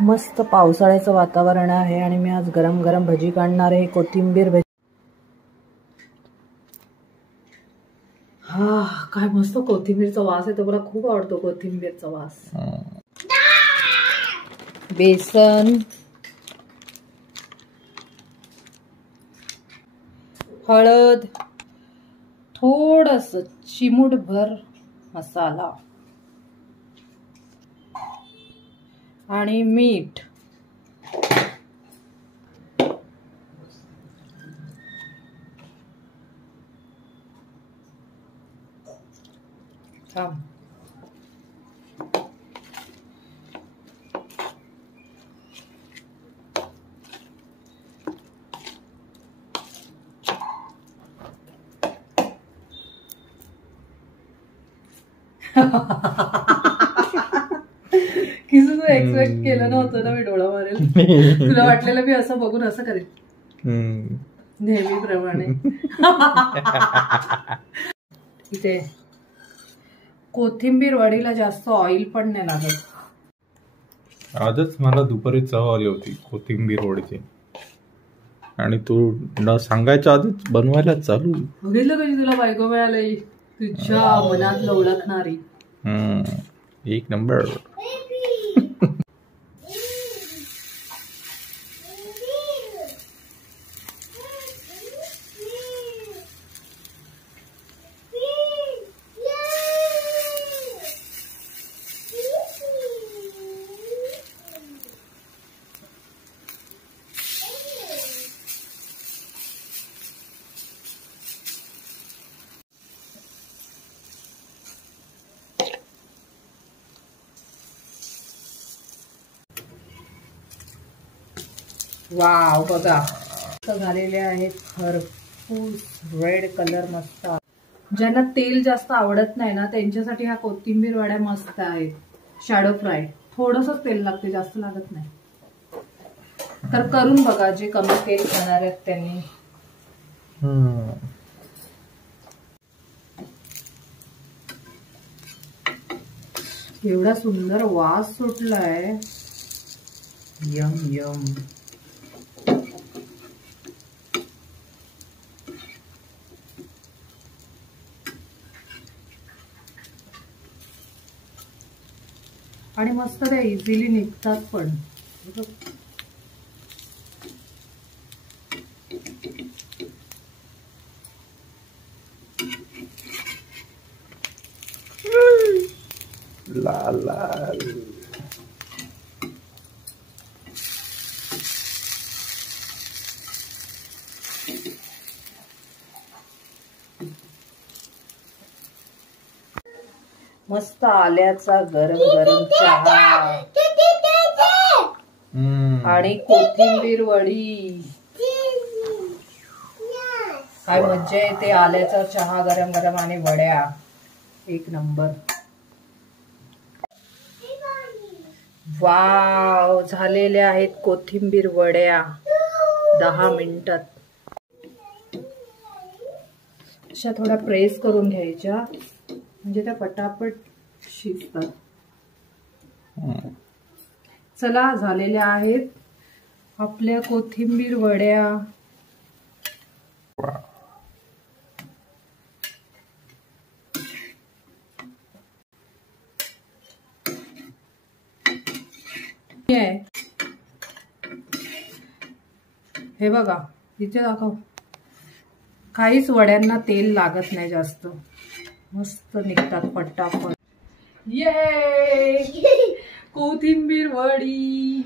मस्त पावसाळ्याचं वातावरण आहे आणि मी आज गरम गरम भजी काढणार आहे, कोथिंबीर भजी। हा काय मस्त कोथिंबीरचा वास आहे, तो मला खूप आवडतो कोथिंबीरचा वास। बेसन, हळद, थोडंसं चिमूटभर मसाला आणि मीठ। किसू तू एक्सपेक्ट केलं नव्हतं ना मी डोळा मारेल, तुला वाटलेलं मी असं बघून असं करेल नेहमीप्रमाणे। इथे कोथिंबीर वडीला जास्त ऑइल पण नाही लागत। आजच मला दुपारी चव आली होती कोथिंबीर वडीची आणि तू न सांगायच्या आधीच बनवायला चालू। बघितलं कधी तुला बायको मिळाली, तुझ्या मनातलं ओळखणारी। एक नंबर। वाव बघा झालेले आहेत खरपूस रेड कलर मस्त। ज्यांना तेल जास्त आवडत नाही ना त्यांच्यासाठी ह्या कोथिंबीर वड्या मस्त आहेत। शॅडो फ्राय थोडंसंच तेल लागते, जास्त लागत नाही, तर करून बघा जे कमी तेल खाणार आहेत त्यांनी। एवढा सुंदर वास सुटलाय, यम यम। आणि मस्त त्या इझिली निघतात पण। लाल लाल मस्त आल्याचा गरम गरम चहा आणि कोथिंबीर वडी, काय मज्जा येते। आल्याचा चहा गरम गरम आणि वड्या, एक नंबर। वाव झालेल्या आहेत कोथिंबीर वड्या 10 मिनिटात। अशा थोड्या प्रेस करून घ्यायच्या म्हणजे त्या पटापट शिजतात। चला झालेल्या आहेत आपल्या कोथिंबीर वड्या। हे बघा इथे दाखव, काहीच वड्यांना तेल लागत नाही जास्त, मस्त निघतात पटापट। ये कोथिंबीर वडी।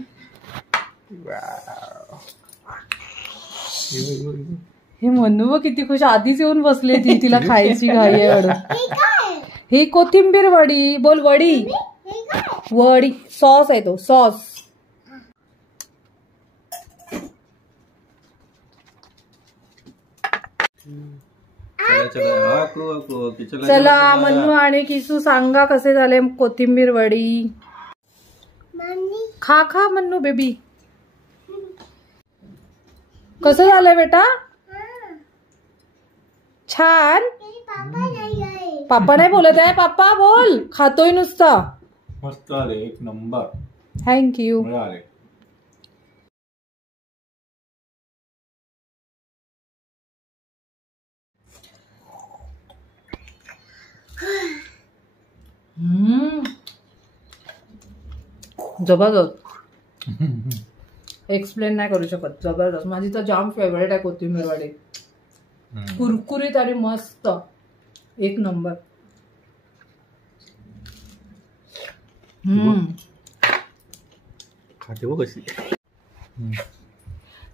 हे मनू किती खुश, आधीच येऊन बसले ती, तिला खायची घाई आहे। ही कोथिंबीर वडी, बोल वडी। वडी सॉस आहे तो, सॉस। चला मन्नू आणि किसू सांगा कसे झाले कोथिंबीर वडी। खा खा मन्नू बेबी, कसं झालंय बेटा? छान। पापा नाही बोलत आहे, पापा बोल, खातोय नुसता। मस्त आले, एक नंबर। थँक्यू. मिळाले. जबरदस्त. एक्सप्लेन नाही करू शकत. जबरदस्त. माझी तर जाम फेवरेट आहे कोथिंबीर वडे. कुरकुरीत आणि मस्त. एक नंबर. खाते बघ कशी.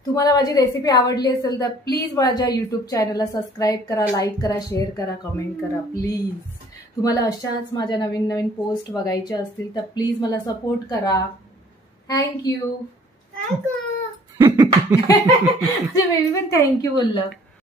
तुम्हाला माझी रेसिपी आवडली असेल तर प्लीज माझ्या युट्यूब चॅनलला सबस्क्राईब करा, लाईक करा, शेअर करा, कमेंट करा प्लीज. तुम्हाला अशाच माझ्या नवीन नवीन पोस्ट बघायच्या असतील तर प्लीज मला सपोर्ट करा. थँक्यू. बेबी पण थँक्यू बोललं.